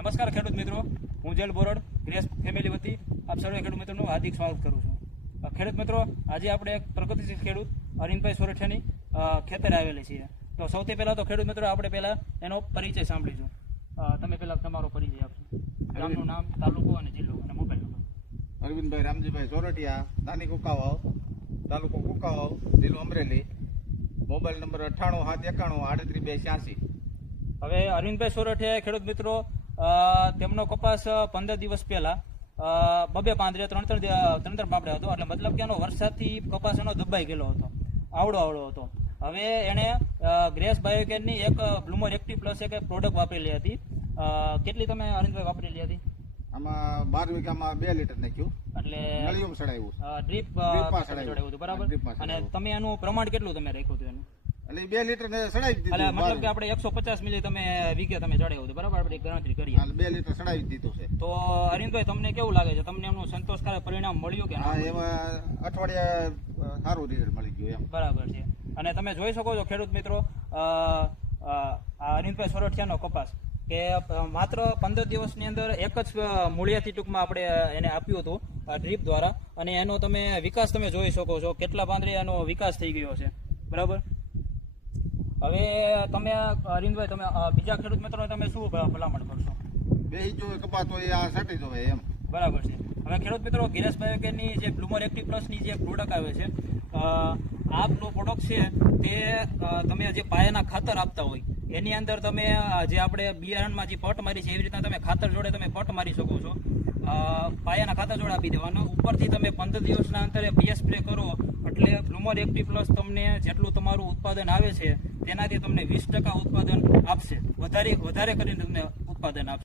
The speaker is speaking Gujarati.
નમસ્કાર ખેડૂત મિત્રો, હું જેલ બોરડ ગ્રેસ ફેમિલી વતી આપ સર્વે ખેડૂત મિત્રોનું હાર્દિક સ્વાગત કરું છું. ખેડૂત મિત્રો, આજે આપણે એક પ્રગતિશીલ ખેડૂત અરવિંદભાઈ સોરઠિયાની ખેતરે આવેલી છીએ. તો સૌથી પહેલાં તો ખેડૂત મિત્રો આપણે પહેલાં એનો પરિચય સાંભળીશું. તમે પહેલાં તમારો પરિચય આપશો, ગામનું નામ, તાલુકો અને જિલ્લો અને મોબાઈલ નંબર. અરવિંદભાઈ રામજીભાઈ સોરઠિયા, નાની કુકાવાવ, તાલુકો કુકાવાવ, જિલ્લો અમરેલી, મોબાઈલ નંબર 987191388286. હવે અરવિંદભાઈ સોરઠિયા ખેડૂત મિત્રો, તેમનો કપાસ 15 દિવસ પહેલા બબે પાંદડે ત્રણ પાપડે હતો. એટલે મતલબ કે એનો વરસાદથી કપાસ એનો દબાઈ ગયેલો હતો, આવડો હતો. હવે એણે ગ્રેસ બાયોકેરની એક બ્લુમર એક્ટિવ પ્લસ એક પ્રોડક્ટ વાપરેલી હતી. કેટલી તમે અરવિંદભાઈ વાપરેલી હતી? આમાં 12 વીઘામાં 2 લીટર નાખ્યું, એટલે નળિયું ચડાવ્યું, ડ્રીપ ચડાવ્યું હતું, બરાબર. અને તમે એનું પ્રમાણ કેટલું તમે રાખ્યું હતું એનું? એટલે 2 લીટર ને ચડાવી દીધું. એટલે મતલબ કે આપણે 150 મિલી તમે વીઘે તમે ચડાવ્યું હતું, બરાબર. આપણે ગણતરી કરીએ, 2 લીટર ચડાવી દીધું છે. તો અરવિંદભાઈ તમને કેવું લાગે છે? તમને એમનું સંતોષકારક પરિણામ મળ્યું કે હા? એમાં અઠવાડિયા સારું રિઝલ્ટ મળી ગયું એમ. બરાબર છે. અને તમે જોઈ શકો છો ખેડૂત મિત્રો, અરવિંદભાઈ સોરઠિયાનો કપાસ કે માત્ર 15 દિવસની અંદર એક જ મૂળિયાથી ટૂંકમાં આપણે એને આપ્યું હતું ડ્રીપ દ્વારા, અને એનો તમે વિકાસ તમે જોઈ શકો છો, કેટલા પાંદડે એનો વિકાસ થઈ ગયો છે, બરાબર. હવે તમે અરવિંદભાઈ, તમે બીજા ખેડૂત મિત્રોને તમે શું ભલામણ કરશો? બેહી જો કપાસ તો આ સાટી જોવે એમ. બરાબર છે. હવે ખેડૂત મિત્રો, ગિરેશ બાયોકેરની જે બ્લુમર એક્ટિવ પ્લસની જે પ્રોડક્ટ આવે છે, આ પ્રોડક્ટ છે તે તમે જે પાયાના ખાતર આપતા હોય એની અંદર તમે જે આપણે બિયારણમાં જે પટ મારી છે એવી રીતના તમે ખાતર જોડે તમે પટ મારી શકો છો. પાયાના ખાતર જોડે આપી દેવાનો. ઉપરથી તમે 15 દિવસના અંતરે PS સ્પ્રે કરો એટલે બ્લુમર એક્ટિવ પ્લસ તમને જેટલું તમારું ઉત્પાદન આવે છે તેનાથી તમને 20% ઉત્પાદન આપશે, વધારે કરીને તમને ઉત્પાદન આપશે.